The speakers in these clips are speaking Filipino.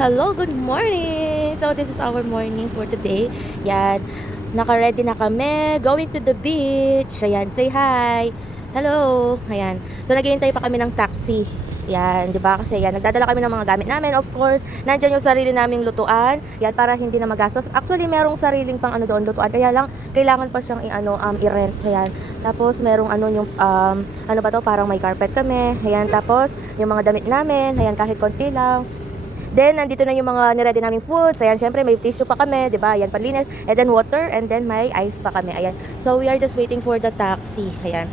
Hello, good morning! So, this is our morning for today. Yan, naka-ready na kami. Going to the beach. Ayan, say hi! Hello! Ayan. So, naghihintay pa kami ng taxi. Yan, di ba? Kasi yan, nagdadala kami ng mga gamit namin. Of course, nandyan yung sarili naming lutuan. Yan, para hindi na magastos. Actually, merong sariling pang doon lutuan. Kaya lang, kailangan pa siyang i-rent. Ayan. Tapos, merong ano ba to? Parang may carpet kami. Ayan, tapos, yung mga damit namin. Ayan, kahit konti lang. Then, nandito na yung mga niready naming foods. Ayan, syempre, may tissue pa kami, di ba? Ayan, panlinis. And then, water. And then, may ice pa kami. Ayan. So, we are just waiting for the taxi. Ayan.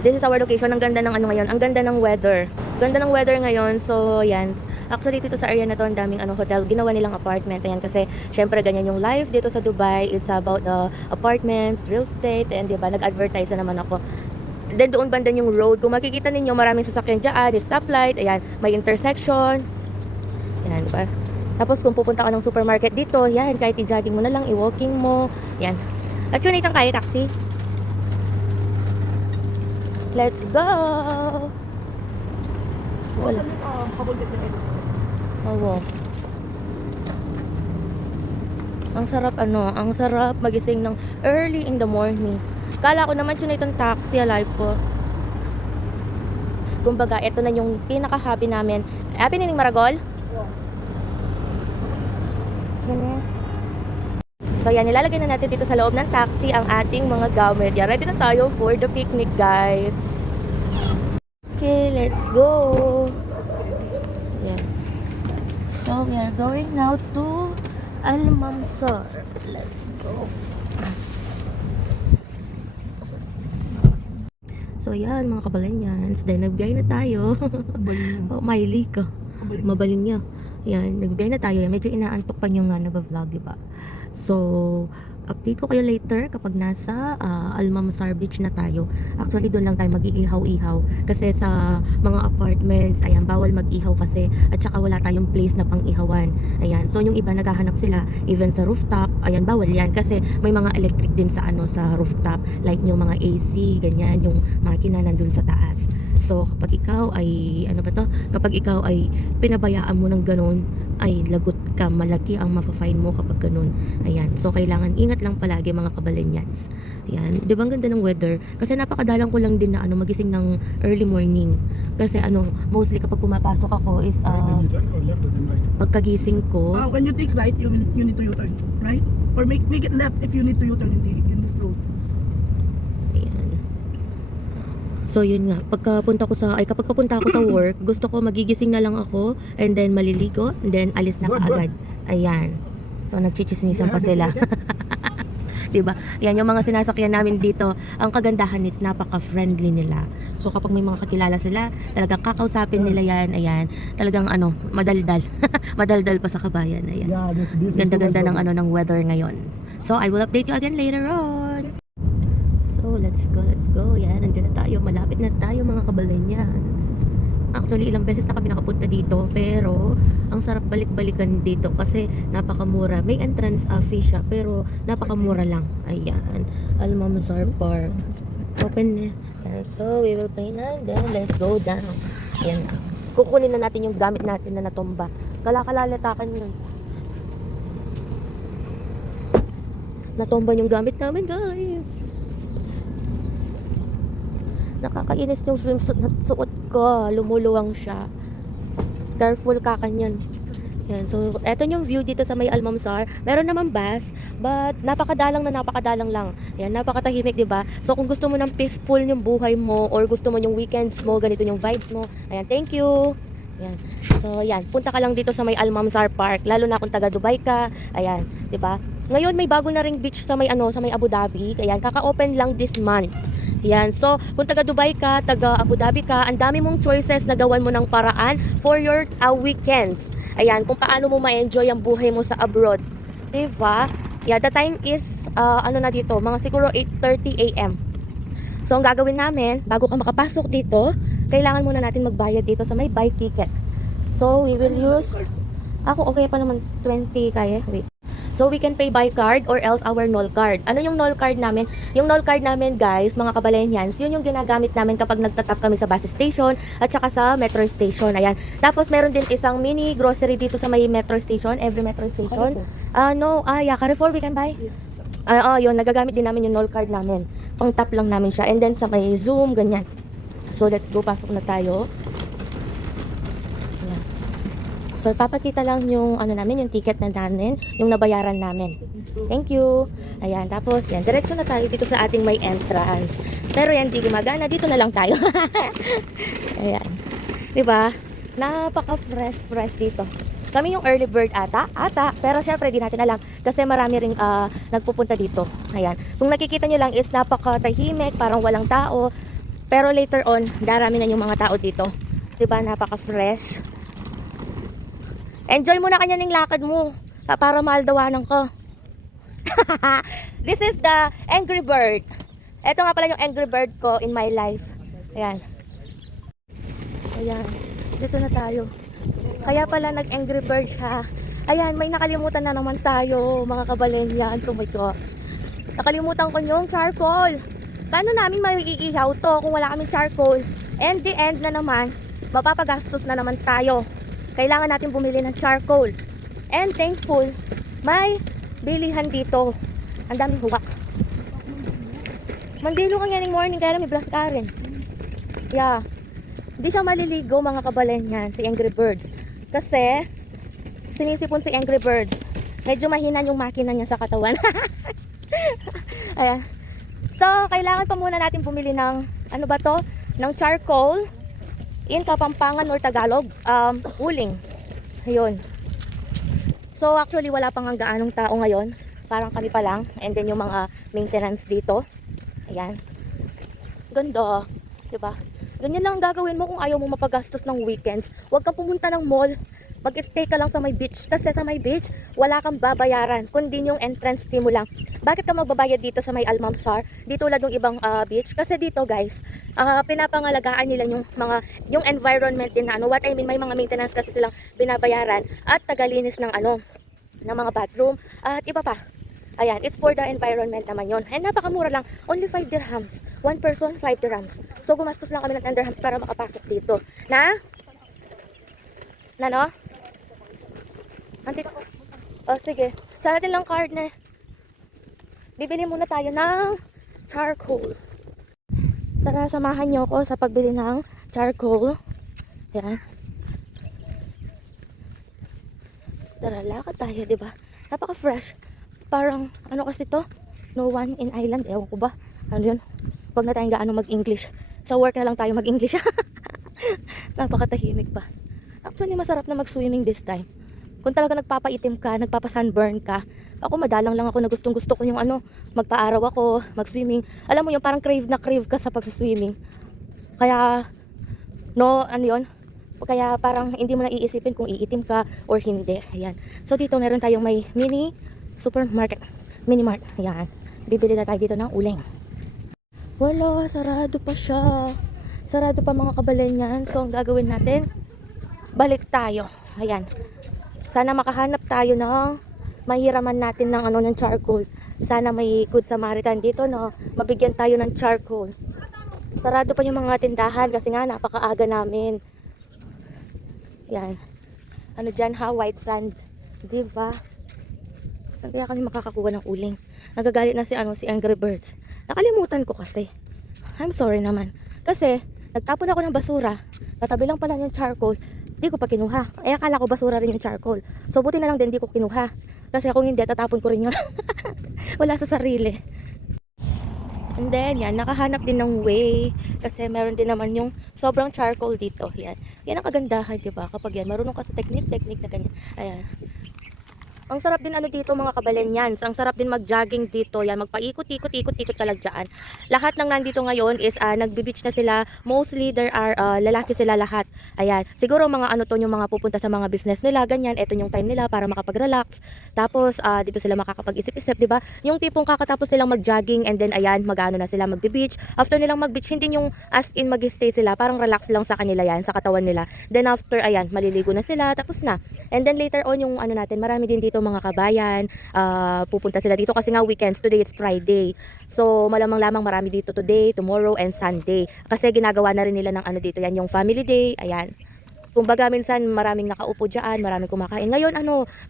This is our location. Ang ganda ng ngayon. Ang ganda ng weather. Ganda ng weather ngayon. So, ayan. Actually, dito sa area na to, ang daming hotel. Ginawa nilang apartment. Ayan, kasi, syempre, ganyan yung life dito sa Dubai. It's about apartments, real estate. And, di ba, nag-advertise na naman ako. Then, doon banda yung road. Kung makikita ninyo, maraming sasakyan dyan. Stoplight. Ayan, may intersection. Yan, diba? Tapos kung pupunta ka ng supermarket dito, yan, kahit i-jogging mo na lang, i-walking mo. Yan. At yun, itang kaya taxi. Let's go! Wala. Oo. Ang sarap magising ng early in the morning. Kala ko naman yun itong taxi, alive ko. Kumbaga, ito na yung pinaka-hobby namin. Happy ni Maragol? So yan, nilalagay na natin dito sa loob ng taxi ang ating mga gamit. Yan, ready na tayo for the picnic, guys. Okay, let's go. Yan. So we are going now to Al Mamsar. Let's go. So yan, mga kabalenyans. Then nagbigay na tayo. Oh, mahilig ka. Mabaling niya. Yan, nagbigay na tayo. Medyo inaantok pa yung nag-vlog, diba? So, update ko kayo later kapag nasa Al Mamsar Beach na tayo. Actually, doon lang tayo mag-iihaw-ihaw. Kasi sa mga apartments, ayan, bawal mag-ihaw kasi. At saka wala tayong place na pang-ihawan. Ayan, so yung iba naghahanap sila, even sa rooftop. Ayan, bawal yan. Kasi may mga electric din sa sa rooftop. Like yung mga AC, ganyan, yung makina nandun sa taas. So, kapag ikaw ay, kapag ikaw ay pinabayaan mo ng ganun, ay lagot ka, malaki ang mafa-fine mo kapag ganun. Ayan, so kailangan ingat lang palagi mga kabalenyans. Ayan, di ba ang ganda ng weather? Kasi napakadalang ko lang din na magising ng early morning. Kasi mostly kapag pumapasok ako is, pagkagising ko, when you take right, you need to U-turn, right? Or make it left if you need to U-turn in this road. so yun nga, kapag papunta ako sa work, gusto ko magigising na lang ako and then maliligo and then alis na kaagad. Ayan. So nagchichismisan pa sila. 'Di ba? Yan yung mga sinasakyan namin dito. Ang kagandahan is napaka-friendly nila. So kapag may mga kakilala sila, talagang kakausapin nila yan. Ayan. Talagang madaldal. Madaldal pa sa kabayan. Ayan. Ganda-ganda ng weather ngayon. So I will update you again later on. So, let's go. Yan, nandiyan na tayo. Malapit na tayo mga kabalenyans. Actually, ilang beses na kami nakapunta dito. Pero, ang sarap balik-balikan dito kasi napakamura. May entrance fee siya, pero napakamura lang. Ayan. Al Mamsar Park. Open na. Ayan. So, we will pay na. Then, let's go down. Ayan. Kukunin na natin yung gamit natin na natumba. Kalakalalatakan yun. Natumba yung gamit namin, guys. Nakakainis yung swimsuit na suot ko. Lumuluwang siya. Careful ka kanyan. Yan. So, eto yung view dito sa may Al Mamsar. Meron naman bus, but napakadalang lang. Yan, napakatahimik, 'di ba? So, kung gusto mo ng peaceful yung buhay mo or gusto mo yung weekends mo, ganito yung vibes mo. Ayan, thank you. Yan. So, yan. Punta ka lang dito sa may Al Mamsar Park, lalo na kung taga Dubai ka. Ayan, 'di ba? Ngayon may bago na ring beach sa may sa may Abu Dhabi. Ayan, kaka-open lang this month. Yan. So, kung taga Dubai ka, taga Abu Dhabi ka, ang dami mong choices na gawan mo ng paraan for your weekends. Ayan, kung paano mo ma-enjoy ang buhay mo sa abroad. Diba? Yeah, the time is, na dito, mga siguro 8:30 AM. So, ang gagawin namin, bago ka makapasok dito, kailangan muna natin magbayad dito sa may buy ticket. So, we will use, okay pa naman 20 kaya, wait. So we can pay by card or else our NOL card. Ano yung NOL card namin? Yung NOL card namin guys, mga kabalenyans, yun yung ginagamit namin kapag nagtatap kami sa bus station at saka sa metro station. Ayan. Tapos meron din isang mini grocery dito sa may metro station, every metro station. Yeah, Carrefour we can buy. Yes. Yun, nagagamit din namin yung NOL card namin. Pang tap lang namin siya. And then sa may Zoom, ganyan. So let's go, pasok na tayo. Ayan. So, papakita lang yung ano namin, yung ticket na namin, yung nabayaran namin. Thank you. Ayan, tapos yan, diretso na tayo dito sa ating may entrance. Pero yan, di gumagana, dito na lang tayo. Ayan. Diba? Napaka-fresh dito. Kami yung early bird ata, pero syempre di natin alam kasi marami ring nagpupunta dito. Ayan. Kung nakikita nyo lang is napaka-tahimik, parang walang tao. Pero later on, darami na yung mga tao dito. Diba? Napaka-fresh. Enjoy mo na kanya ng lakad mo para maldawanan ko. This is the Angry Bird. Ito nga pala yung Angry Bird ko in my life. Ayan. Ayan. Dito na tayo. Kaya pala nag-Angry Bird siya. Ayan, may nakalimutan na naman tayo, mga kabalenyan. Oh my gosh. Nakalimutan ko yung charcoal. Paano namin maiihaw to kung wala kaming charcoal? And the end na naman, mapapagastos na naman tayo. Kailangan natin bumili ng charcoal. And thankful, may bilihan dito. Ang daming huwak. Mandilo ka ngayon morning, kaya may blast ka rin. Yeah. Hindi siya maliligo, mga kabalenyan, si Angry Birds. Kasi, sinisipon si Angry Birds. Medyo mahina yung makina niya sa katawan. Ayan. So, kailangan pa muna natin bumili ng, ano ba to? Ng charcoal. In Kapampangan or Tagalog, uling. Ayun. So actually wala pang ang gaanong tao ngayon. Parang kami pa lang. And then yung mga maintenance dito. Ayan. Ganda. Diba? Ganyan lang ang gagawin mo kung ayaw mo mapagastos ng weekends. Huwag kang pumunta ng mall. Mag-stay ka lang sa may beach. Kasi sa may beach, wala kang babayaran. Kundi yung entrance fee mo lang. Bakit ka magbabayad dito sa may Almamsar? Dito lang yung ibang beach. Kasi dito guys, pinapangalagaan nila yung environment din na ano. What I mean, may mga maintenance kasi silang binabayaran. At tagalinis ng ano, ng mga bathroom. At iba pa. Ayan, it's for the environment naman yon. And napakamura lang. Only 5 dirhams. One person, 5 dirhams. So gumastos lang kami ng 10 dirhams para makapasok dito. Na? No? Andito ko. Oh, sige. Sa natin lang card na. Bibili muna tayo ng charcoal. Tara, samahan nyo ako sa pagbili ng charcoal. Yan. Tara, lakad tayo, diba? Napaka-fresh. Parang, ano kasi to? No one in island. Ewan ko ba? Ano yun? Huwag na tayong gaano mag-English. Sa work na lang tayo mag-English. Napakatahimik pa. Actually, masarap na mag-swimming this time. Kung talaga nagpapaitim ka, nagpapa-sunburn ka, ako madalang lang ako na gustong gusto ko yung ano, magpa-araw ako, mag-swimming. Alam mo yung parang crave na crave ka sa pag-swimming. Kaya, no, ano yun? Kaya parang hindi mo na iisipin kung iitim ka or hindi. Ayan. So dito meron tayong may mini supermarket, mini mart. Ayan. Bibili na tayo dito ng uling. Wala, sarado pa siya. Sarado pa mga kabalenyan. So ang gagawin natin, balik tayo. Ayan. Sana makahanap tayo ng mahiraman natin ng ano ng charcoal. Sana may Good Samaritan dito no, mabigyan tayo ng charcoal. Sarado pa yung mga tindahan kasi nga napakaaga namin. Yan. Ano dyan ha, white sand. Diba? Saan kaya kami makakakuha ng uling? Nagagalit na si Angry Birds. Nakalimutan ko kasi. I'm sorry naman. Kasi nagtapon ako ng basura. Katabi lang pala yung charcoal. Di ko pa kinuha. Eh akala ko basura rin yung charcoal. So buti na lang din di ko kinuha. Kasi kung hindi, tatapon ko rin yun. Wala sa sarili. And then, yan, nakahanap din ng way. Kasi meron din naman yung sobrang charcoal dito. Yan. Yan ang kagandahan, diba? Kapag yan, marunong ka sa technique na ganyan. Ayan. Ang sarap din ano dito mga kabalenyans. Ang sarap din mag-jogging dito. Yan, magpaikot-ikot ka lang dyan. Lahat ng nandito ngayon is nagbe-beach na sila. Mostly there are lalaki sila lahat. Ayan. Siguro mga ano to yung mga pupunta sa mga business nila. Ganyan. Ito yung time nila para makapag-relax. Tapos dito sila makakapag-isip-isip, diba? Yung tipong kakatapos silang mag-jogging and then ayan, mag-ano na sila magbe-beach. After nilang mag-beach, hindi yung as in mag-stay sila. Parang relax lang sa kanila yan, sa katawan nila. Then after, ayan, maliligo na sila. Tapos na. And then later on yung ano natin, marami din dito dito mga kabayan. Pupunta sila dito kasi nga weekends. Today it's Friday. So malamang lamang marami dito today, tomorrow, and Sunday. Kasi ginagawa na rin nila ng ano dito. Yan yung family day. Ayan. Kumbaga minsan maraming nakaupo dyan, maraming kumakain. Ngayon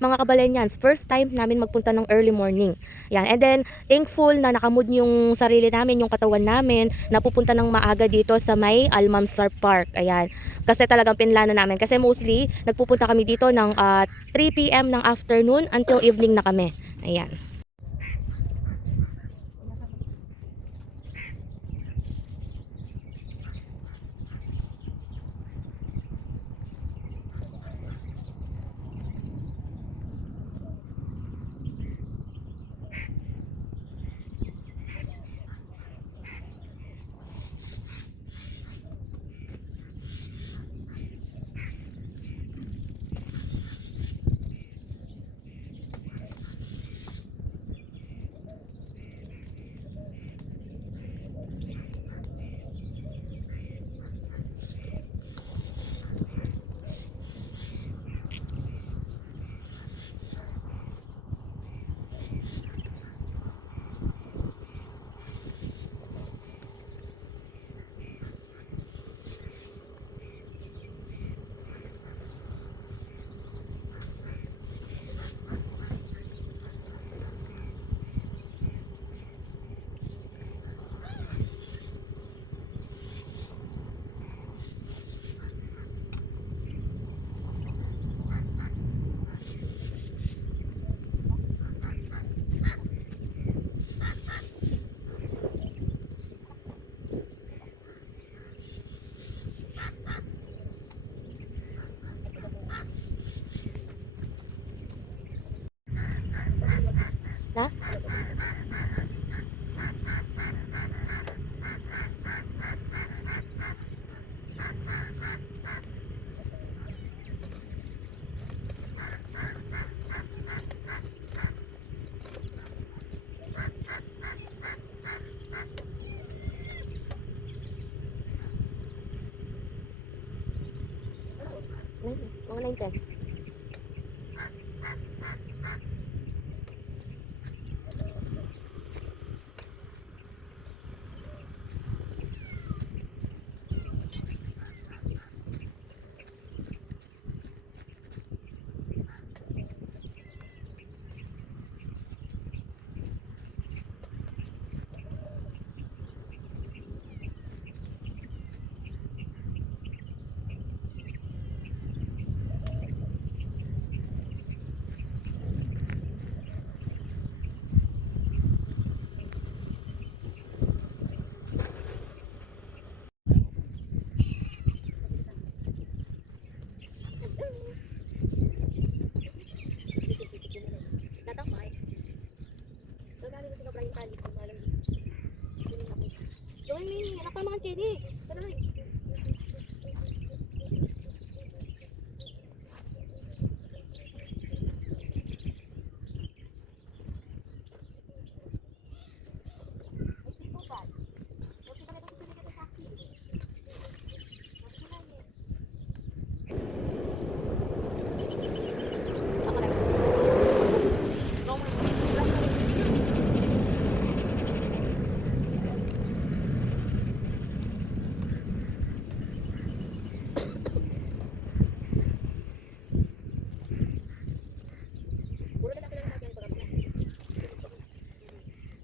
mga kabalenyans, first time namin magpunta ng early morning. Yan. And then thankful na nakamood yung sarili namin, yung katawan namin, na pupunta ng maaga dito sa may Almanzar Park. Ayan. Kasi talagang pinlano namin. Kasi mostly nagpupunta kami dito ng 3 PM ng afternoon until evening na kami. Ayan. Na? Mga 9:10. Tatapay. So, galing ko sinobra yung tali ko. Malam dito. Gawin mo yung anak pa mga kini. Taray.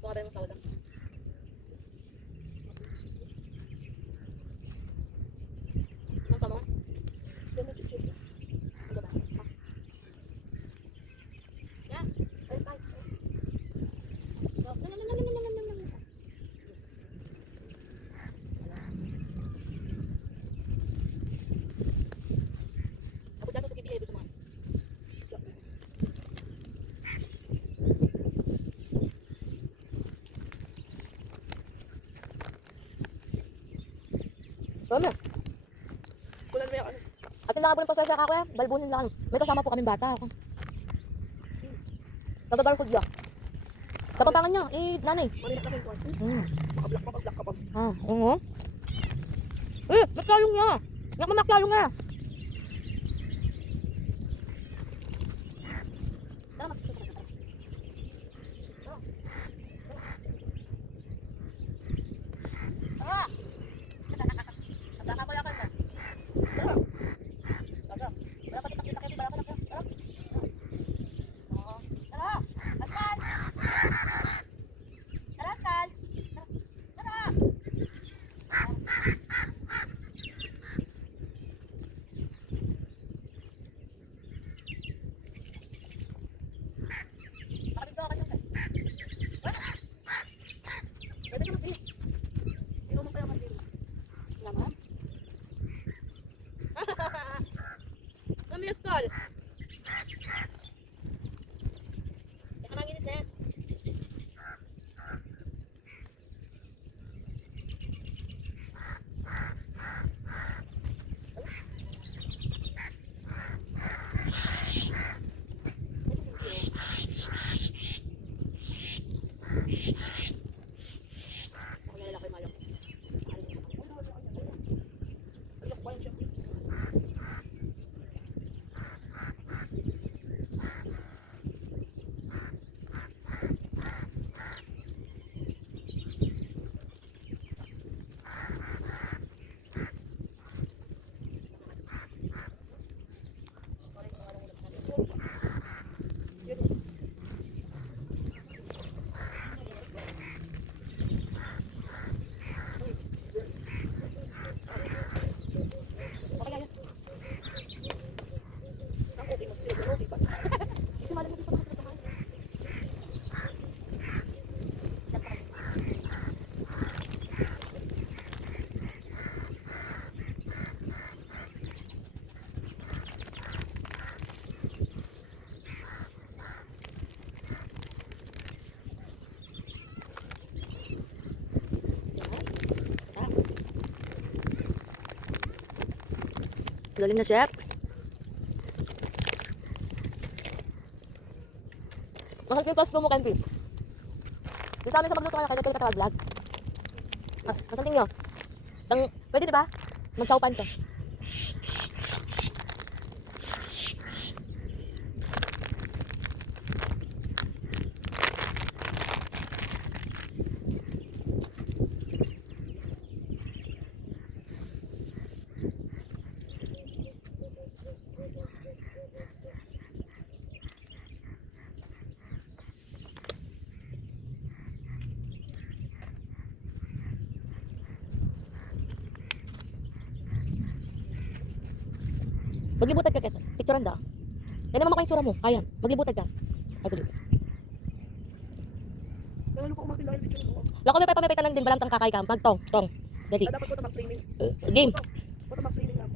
Baka ba yung sauda? Ang tama? Diyan mo chuchu. Ano ba? Yeah. Ay, ay. Ako dyan ito kibigay ito mga. Tama. Kulan mo yung ano. At yung mga po ng pasasya ako balbunin lang. May kasama po kaming bata ako. Nagabar ko diya. Kapapangan niya, nanay. Malinak na kayo kwan. Hmm. Makablock ka pa. Oo. Makyayong niya. Makyayong nga. Tara, Saka manginis na. Galing na, chef. Mahal yung pasto mo, Kenpi. Di sa amin sa magluto kayo tuloy ka vlog. Masaling nyo. Pwede diba? Magchaupan to. Maglibutad ka, Ket. Picturean da. Yan naman mukha yung tsura mo. Kaya. Maglibutad ka. Ay, gulit. Ano ko umakin dahil picture ko. Lako may pamipitanan din balang tang kakay ka. Pag tong. Dali. Dapat ko tamak training. Game. Ko tamak training lang.